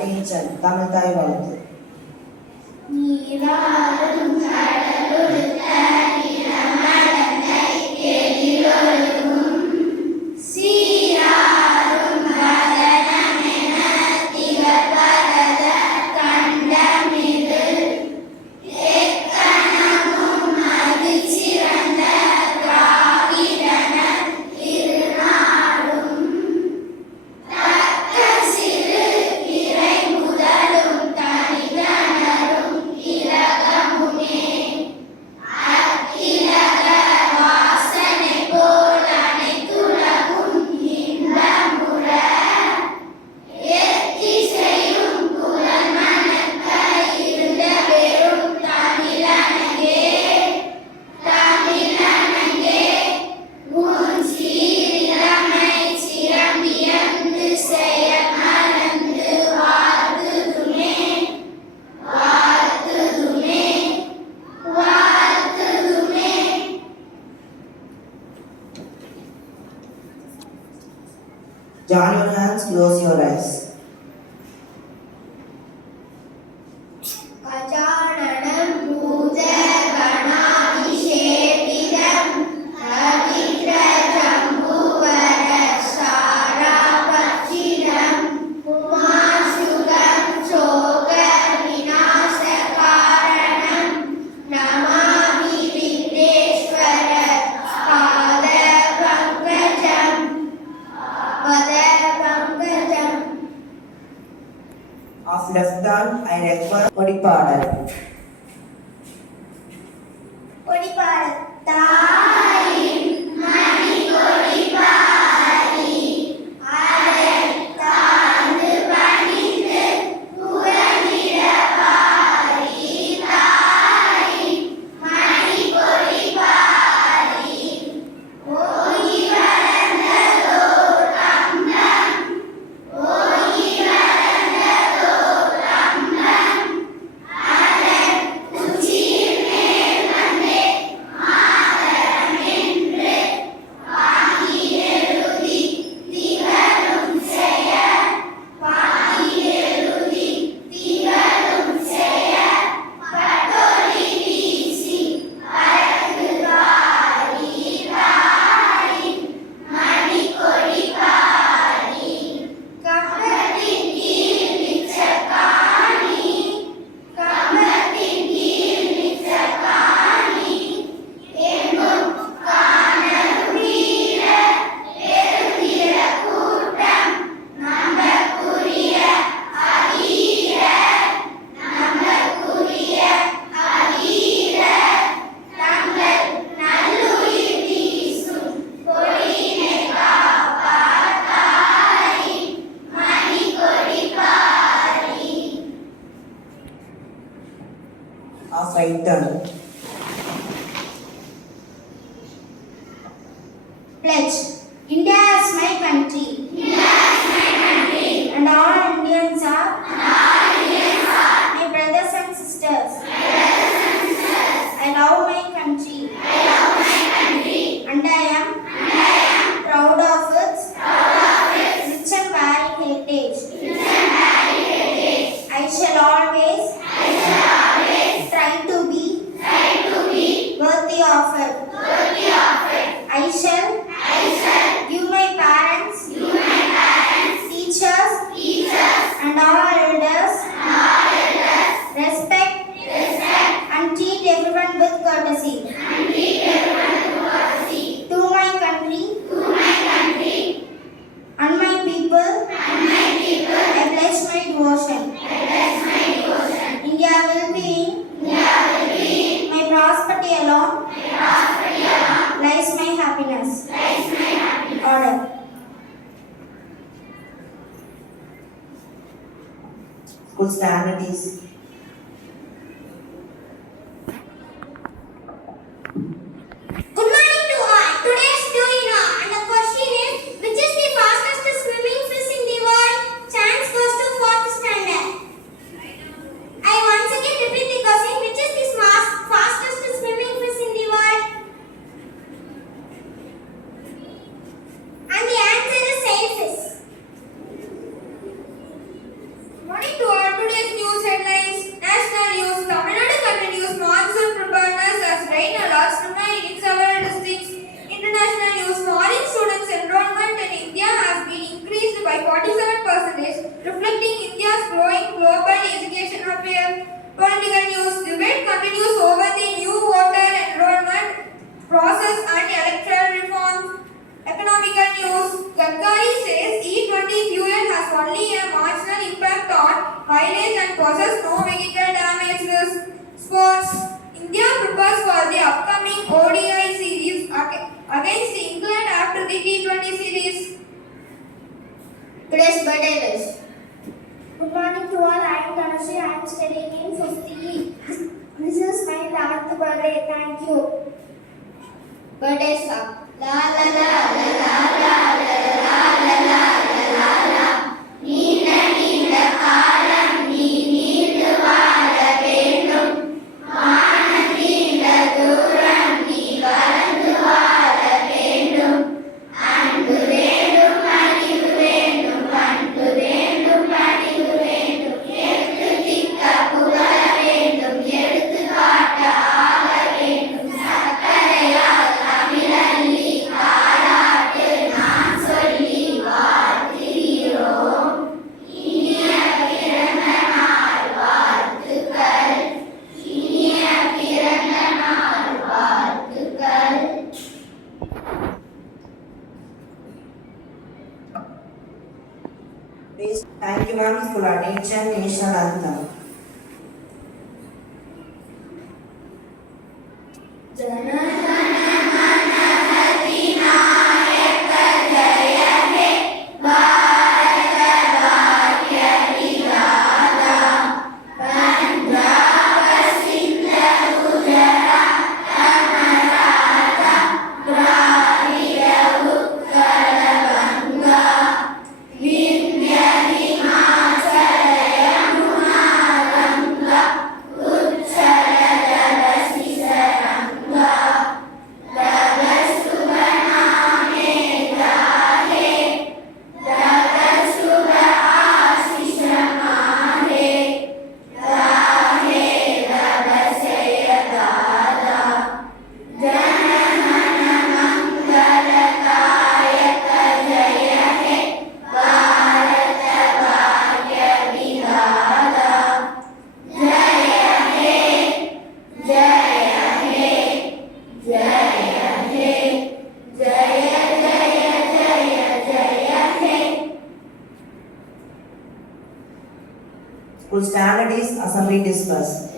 அட்டென்ஷன் தமிழ் தாய் வாழ்த்து. நீராடும் கடலுடுத்த நிலமடந்தை எழிலொழுகும் சீராடும் வதனமென திகழ்பரத கண்டமிதில் எக்கணமும் மகிழ்ச்சிறந்த திராவிடன திருநாடும் தக்க சிறு பிறை முதலும் தனிகணரும் இலகமுமே அக்கிலக வாசனை போல் அனைத்துலகும் இன்பமுற எத்திசையும் புலன்மணக்க இருந்த பெரும் தமிழனங்கே தமிழனங்கே உன் சீரிழமை சிரம்பியந்து செயல் மறந்து வாழ்த்துதுமே வாழ்த்துதுமே வாழ்த்துதுமே. Join your hands, close your eyes. கஜானனம் பூத கணாபிஷேகிதம் பவித்ர ஜம்புவர சாராபட்சிதம் உமாசுகம் சோக விநாச காரணம் நமாமி விக்னேஸ்வர பாத பங்கஜம் பத Pankajam. Of left hand, I refer கொடிப்பாடல். கொடிபாடு தாயின் மணி கொடிபாடி அதை தாழ்ந்து பணிந்து புறநிடவாரி தாயின் மணி கொடிபாடி ஓங்கி வளர்ந்ததோர் அம்பம் ஓங்கி வளர்ந்ததோர் அம்பம் அதன் உச்சியில் மேல் வந்தே மாதரம் என்று வாங்கி எழுதி திகழும் செய வாங்கி எழுதி திகழும் செய பட்டொலி வீசி பறக்குவாரி தாயின் மணி கொடிபாடி கம்பத்தின் கீழ் நிச்ச காணி கம்பத்தின் கீழ் நிச்ச காணி எங்கும் காணருளீர பெருந்திர கூட்டம் நம்பக்குரிய அதீர நம்பக்குரிய அதீர தங்கள் நல்லுயிர் வீசும் கொடியினை காப்பார் தாயின் மணி கொடிபாடி. Of right hand. Pledge. India is my country. India is my country. And all Indians are. And all Indians are. My brothers and sisters. My brothers and sisters. I love my country. I love my country. And I am. And I am. Proud of its. Proud of its. Rich and varied heritage. Rich and varied heritage. I shall always. I shall always. Try to be. Try to be. Worthy of it. Worthy of it. I shall. I shall give my parents, teachers, and all elders, respect, and treat everyone with courtesy. To my country, and my people, I pledge my devotion. India will be my prosperity alone. Lies my happiness. Order. School stand at ease. Good morning to all. Today is Doina and the question is, which is the fastest swimming fish in the world? Chance goes to 4th standard. I once again repeat the question, which is the fastest swimming fish in the world? And the answer is sailfish. Morning 47%, reflecting India's growing global education appeal. Political news. Debate continues over the new voter enrollment process and electoral reforms. Economical news. Gadkari says E20 fuel has only a marginal impact on mileage and causes no vehicle damage risk. Sports. India prepares for the upcoming ODI series against England after the T20 series. Today's birthday wish. Good morning to all. I am Tanushree. I am studying in 5th E. This is my 11th birthday. Thank you. Birthday song. La la la la la la la la la la la la. நீண்ட நீண்ட காலம் நீ நீண்டு வாழ வேண்டும். வானம் நீண்ட தூரம் நீ பறந்து வாழ வேண்டும். அன்பு வேண்டும், அறிவு வேண்டும், பண்பு வேண்டும், பணிவு வேண்டும். எடுத்துதிக்க புகழ வேண்டும், எடுத்துக்காட்ட ஆக வேண்டும். சக்கரையால் தமிழல்லி காலாட்டு நான் சொல்லி வாழ்த்துகிறோம். இனிய பிறந்த நாள் வாழ்த்துக்கள். இனிய பிறந்த நாள் வாழ்த்துக்கள். Please, thank you, ma'am, for attention. National anthem. School standard is assembly dispersed.